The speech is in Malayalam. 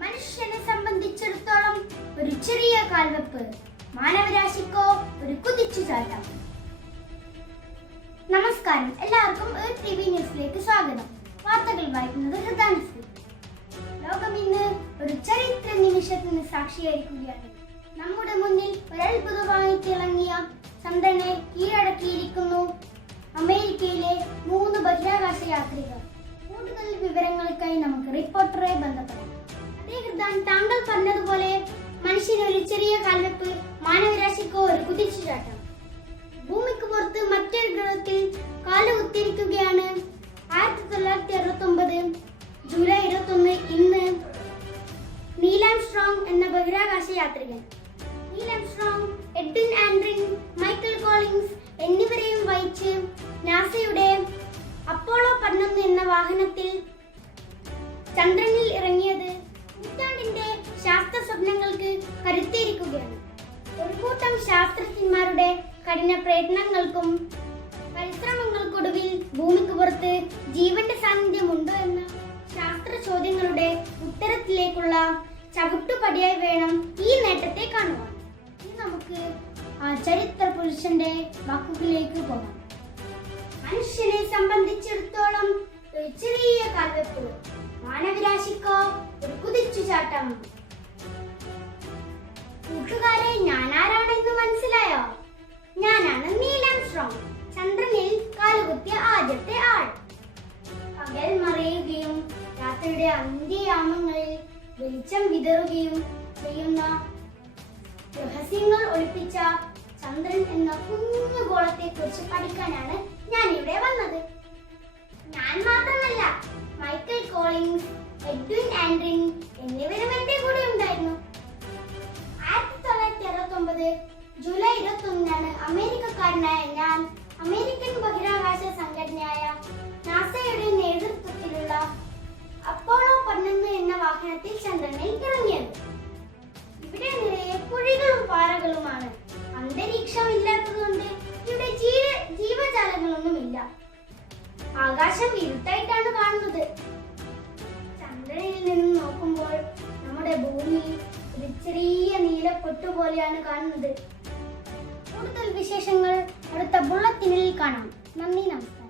മനുഷ്യനെ സംബന്ധിച്ചിടത്തോളം ഒരു ചെറിയ കാൽവെപ്പ്, മാനവരാശിക്കോ ഒരു കുതിച്ചുചാട്ടം. നമസ്കാരം, എല്ലാവർക്കും TV ന്യൂസിലേക്ക് സ്വാഗതം. വാർത്തകൾ വായിക്കുന്നത് ഹൃദാനശ്രീ. ലോകം ഇന്ന് ഒരു ചരിത്ര നിമിഷത്തിന് സാക്ഷിയായിരിക്കുകയാണ്. നമ്മുടെ മുന്നിൽ ഒരത്ഭുതമായി തിളങ്ങിയ ചന്ദ്രനെ കീഴടക്കിയിരിക്കുന്നു അമേരിക്കയിലെ 3 ബഹിരാകാശ യാത്രികർ. കൂടുതൽ വിവരങ്ങൾക്കായി നമുക്ക് റിപ്പോർട്ടറെ ബന്ധപ്പെടാം. താങ്കൾ പറഞ്ഞതുപോലെ മനുഷ്യന് ഒരു ചെറിയ കാൽവെപ്പ്, മാനവരാശിക്കോ ഒരു കുതിച്ചുചാട്ടം. ഭൂമിക്ക് പുറത്ത് മറ്റൊരു ഗ്രഹത്തിൽ കാലുകുത്തിയിരിക്കുകയാണ് 1969 ജൂലൈ 21 ഇന്ന് നീൽ ആംസ്ട്രോങ് എന്ന ബഹിരാകാശ യാത്രികൻ. Neil Armstrong, Edwin Aldrin, Michael Collins എന്നിവരെയും വഹിച്ച് നാസയുടെ അപ്പോളോ 11 എന്ന വാഹനത്തിൽ ചന്ദ്രനിൽ ഇറങ്ങിയത് നൂറ്റാണ്ടിന്റെ ശാസ്ത്ര സ്വപ്നങ്ങൾക്ക് കരുത്തേരിക്കുകയാണ്. ഒരു കൂട്ടം ശാസ്ത്രജ്ഞന്മാരുടെ കഠിന പ്രയത്നങ്ങൾക്കും പരിശ്രമങ്ങൾക്കൊടുവിൽ ഭൂമിക്ക് പുറത്ത് ജീവന്റെ സാന്നിധ്യമുണ്ടോ എന്ന ശാസ്ത്ര ചോദ്യങ്ങളുടെ ഉത്തരത്തിലേക്കുള്ള ചവിട്ടുപടിയായി വേണം ഈ നേട്ടത്തെ കാണുവാൻ. ഇനി നമുക്ക് ആ ചരിത്ര പുരുഷന്റെ വാക്കുകളിലേക്ക് പോകാം. മനുഷ്യനെ സംബന്ധിച്ചിടത്തോളം ഒരു ചെറിയ കാൽവെപ്പ്, മാനവരാശിക്കോ ഒരു കുതിച്ചുചാട്ടം. കൂട്ടുകാരെ, ഞാൻ ആരാണെന്ന് മനസ്സിലായോ? ഞാനാണ് നീൽ ആംസ്ട്രോങ്, ചന്ദ്രനിൽ കാലുകുത്തിയ ആദ്യത്തെ ആൾ. പകൽ മറയുകയും രാത്രിയുടെ അന്ത്യയാമങ്ങളിൽ വെളിച്ചം വിതറുകയും ചെയ്യുന്ന രഹസ്യങ്ങൾ ഒളിപ്പിച്ച ചന്ദ്രൻ എന്ന കുഞ്ഞു ഗോളത്തെ കുറിച്ച് പഠിക്കാനാണ് ഞാൻ ഇവിടെ വന്നത്. ഞാൻ മാത്രമല്ല, മൈക്കൽ കോളിൻസ്, എഡ്വിൻ ആൻഡ്രിൻ എന്നിവരും എന്റെ കൂടെ ഉണ്ടായിരുന്നു. 1969 ജൂലൈ 21 അമേരിക്കക്കാരനായ ഞാൻ അമേരിക്കൻ ബഹിരാകാശ സംഘടനയായ നാസയുടെ നേതൃത്വത്തിലുള്ള അപ്പോളോ 11 എന്ന വാഹനത്തിൽ ചന്ദ്രനിൽ ഇറങ്ങിയത്. ഇവിടെ നിറയെ കുഴികളും പാറകളുമാണ്. അന്തരീക്ഷമില്ലാത്തതുകൊണ്ട് ഇവിടെ ജീവജാലങ്ങളൊന്നുമില്ല. ആകാശം ഇരുട്ടായിട്ടാണ് കാണുന്നത്. ചന്ദ്രനിൽ നിന്ന് നോക്കുമ്പോൾ നമ്മുടെ ഭൂമി ഒരു ചെറിയ നീലപ്പൊട്ടു പോലെയാണ് കാണുന്നത്. കൂടുതൽ വിശേഷങ്ങൾ അടുത്ത ബുള്ളറ്റിനിൽ കാണാം. നന്ദി, നമസ്കാരം.